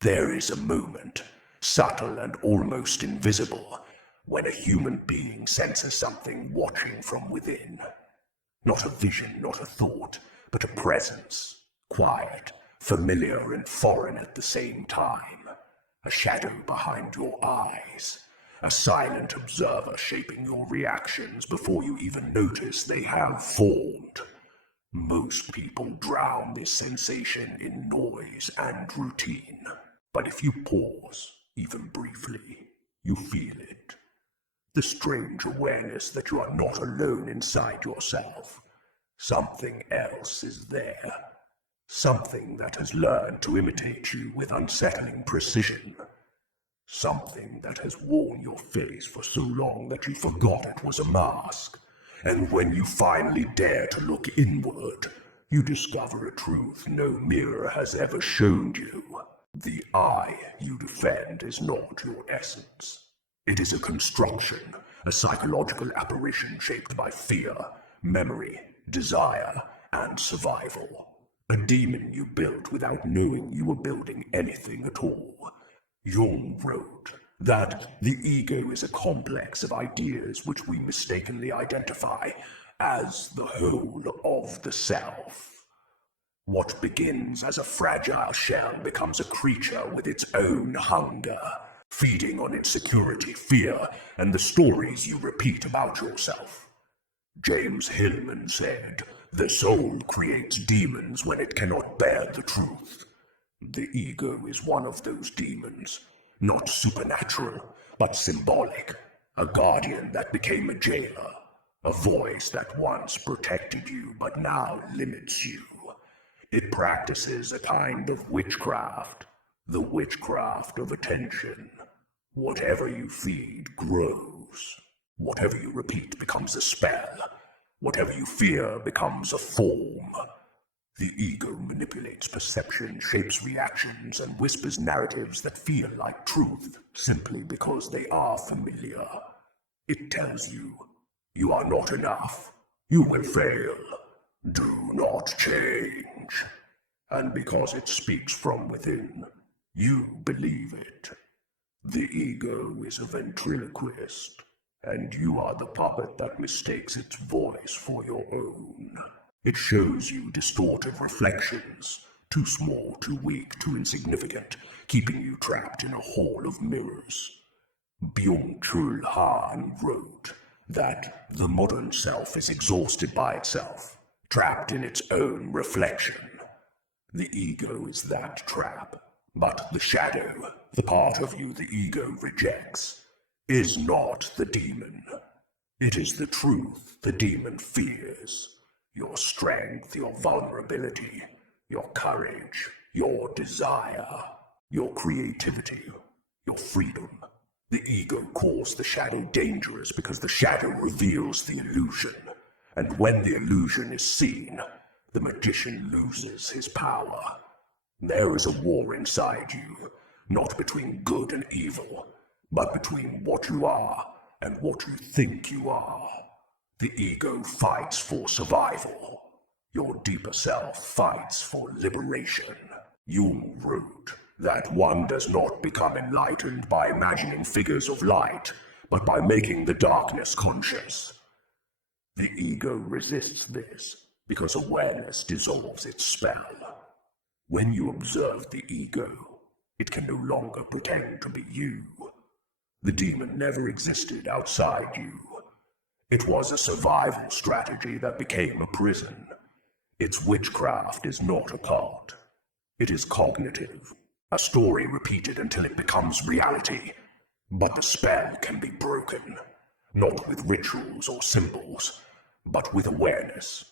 There is a moment, subtle and almost invisible, when a human being senses something watching from within. Not a vision, not a thought, but a presence, quiet, familiar and foreign at the same time. A shadow behind your eyes, a silent observer shaping your reactions before you even notice they have formed. Most people drown this sensation in noise and routine. But if you pause, even briefly, you feel it. The strange awareness that you are not alone inside yourself. Something else is there. Something that has learned to imitate you with unsettling precision. Something that has worn your face for so long that you forgot it was a mask. And when you finally dare to look inward, you discover a truth no mirror has ever shown you. The I you defend is not your essence. It is a construction, a psychological apparition shaped by fear, memory, desire, and survival. A demon you built without knowing you were building anything at all. Jung wrote that the ego is a complex of ideas which we mistakenly identify as the whole of the self. What begins as a fragile shell becomes a creature with its own hunger, feeding on insecurity, fear, and the stories you repeat about yourself. James Hillman said, "The soul creates demons when it cannot bear the truth." The ego is one of those demons, not supernatural, but symbolic, a guardian that became a jailer, a voice that once protected you but now limits you. It practices a kind of witchcraft, the witchcraft of attention. Whatever you feed grows. Whatever you repeat becomes a spell. Whatever you fear becomes a form. The ego manipulates perception, shapes reactions, and whispers narratives that feel like truth simply because they are familiar. It tells you, you are not enough. You will fail. Do not change. And because it speaks from within, you believe it. The ego is a ventriloquist, and you are the puppet that mistakes its voice for your own. It shows you distorted reflections, too small, too weak, too insignificant, keeping you trapped in a hall of mirrors. Byung-Chul Han wrote that the modern self is exhausted by itself, trapped in its own reflection. The ego is that trap, but the shadow, the part of you the ego rejects, is not the demon. It is the truth the demon fears. Your strength, your vulnerability, your courage, your desire, your creativity, your freedom. The ego calls the shadow dangerous because the shadow reveals the illusion. And when the illusion is seen, the magician loses his power. There is a war inside you, not between good and evil, but between what you are and what you think you are. The ego fights for survival. Your deeper self fights for liberation. Jung wrote that one does not become enlightened by imagining figures of light, but by making the darkness conscious. The ego resists this because awareness dissolves its spell. When you observe the ego, it can no longer pretend to be you. The demon never existed outside you. It was a survival strategy that became a prison. Its witchcraft is not a cult. It is cognitive, a story repeated until it becomes reality. But the spell can be broken, not with rituals or symbols, but with awareness.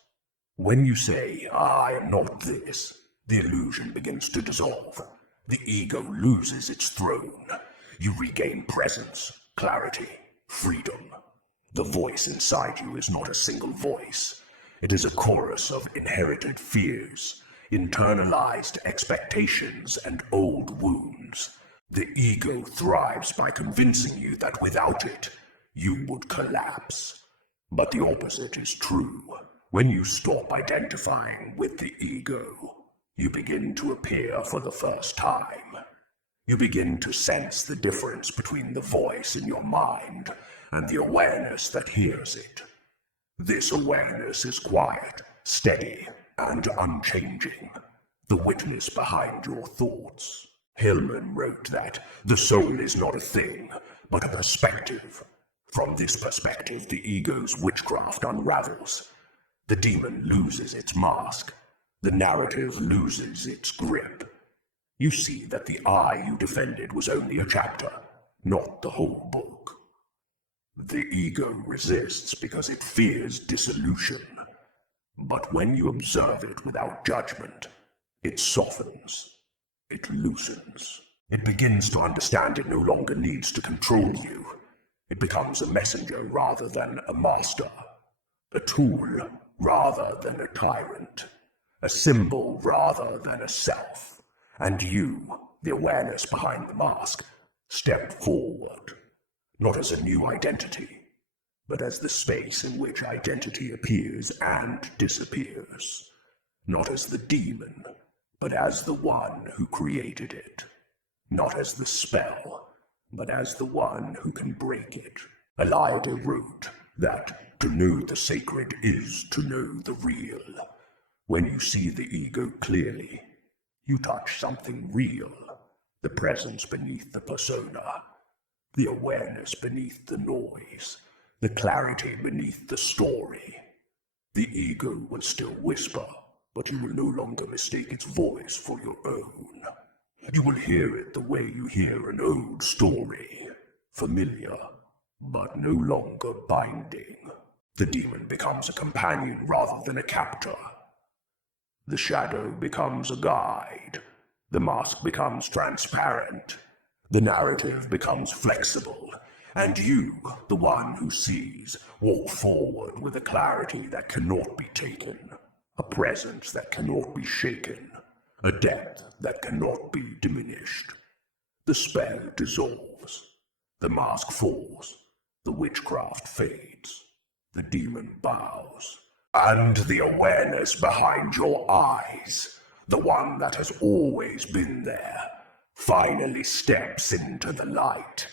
When you say, "I am not this," the illusion begins to dissolve. The ego loses its throne. You regain presence, clarity, freedom. The voice inside you is not a single voice. It is a chorus of inherited fears, internalized expectations, and old wounds. The ego thrives by convincing you that without it, you would collapse. But the opposite is true. When you stop identifying with the ego, you begin to appear for the first time. You begin to sense the difference between the voice in your mind and the awareness that hears it. This awareness is quiet, steady, and unchanging, the witness behind your thoughts. Hillman wrote that the soul is not a thing, but a perspective. From this perspective, the ego's witchcraft unravels. The demon loses its mask. The narrative loses its grip. You see that the I you defended was only a chapter, not the whole book. The ego resists because it fears dissolution. But when you observe it without judgment, it softens. It loosens. It begins to understand it no longer needs to control you. It becomes a messenger rather than a master, a tool rather than a tyrant, a symbol rather than a self. And you, the awareness behind the mask, step forward, not as a new identity, but as the space in which identity appears and disappears, not as the demon, but as the one who created it, not as the spell, but as the one who can break it. Eliade wrote that to know the sacred is to know the real. When you see the ego clearly, you touch something real, the presence beneath the persona, the awareness beneath the noise, the clarity beneath the story. The ego will still whisper, but you will no longer mistake its voice for your own. You will hear it the way you hear an old story, familiar, but no longer binding. The demon becomes a companion rather than a captor. The shadow becomes a guide. The mask becomes transparent. The narrative becomes flexible. And you, the one who sees, walk forward with a clarity that cannot be taken, a presence that cannot be shaken, a depth that cannot be diminished. The spell dissolves. The mask falls. The witchcraft fades. The demon bows. And the awareness behind your eyes, the one that has always been there, finally steps into the light.